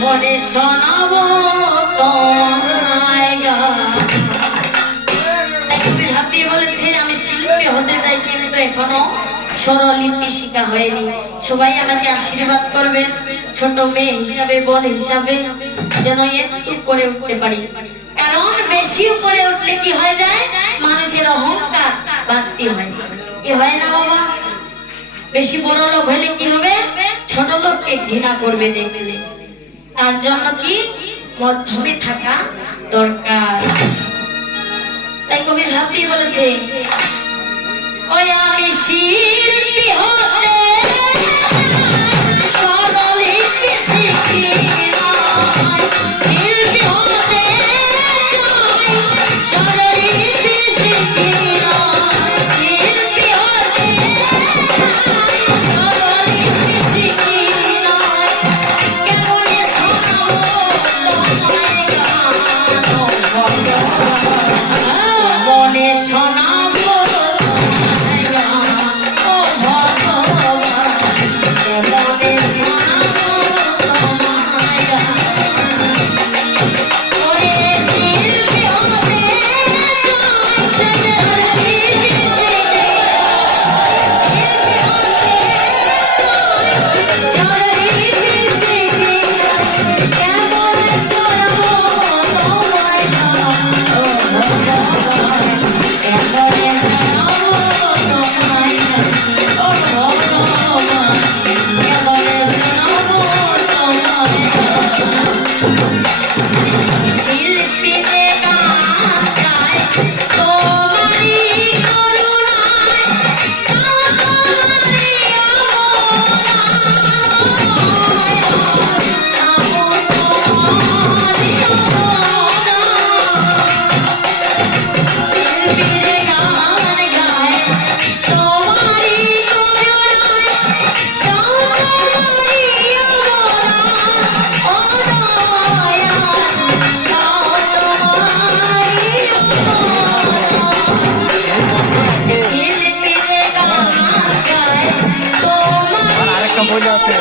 কেমনে শোনাবো তোমায় গান। তাই কবির হাত দিয়ে বলেছে আমি শিল্পী হতে চাই, কিন্তু এখনো স্বরলিপি শিখা হয়নি। সবাই আমাকে আশীর্বাদ করবেন, ছোট মেয়ে হিসাবে, বোন হিসাবে যেন একটু করে উঠতে পারি। কারণ বেশি করে উঠলে কি হয়ে যায়, মানুষের অহংকার বাড়তি হয়। কি হয় না বাবা? বেশি বড় লোক হলে কি হবে, ছোট লোককে ঘৃণা করবে দেখলে। তার জন্য কি মধ্যমে থাকা দরকার। তাই কবির হাত দিয়ে বলেছে ওই আমি শিল্পী হতে স্বরলিপি শিখি নাই, শিল্পী হতে চাই স্বরলিপি শিখি নাই, শিল্পী হতে চাই স্বরলিপি শিখি নাই, কেমনে শোনাবো তোমায় গান মনে শোনাবো তোমায় গান। ও ভগবান কেমনে শোনাবো তোমায় গান। ওরে শিল্পী হতে আরেকটা বই আছে।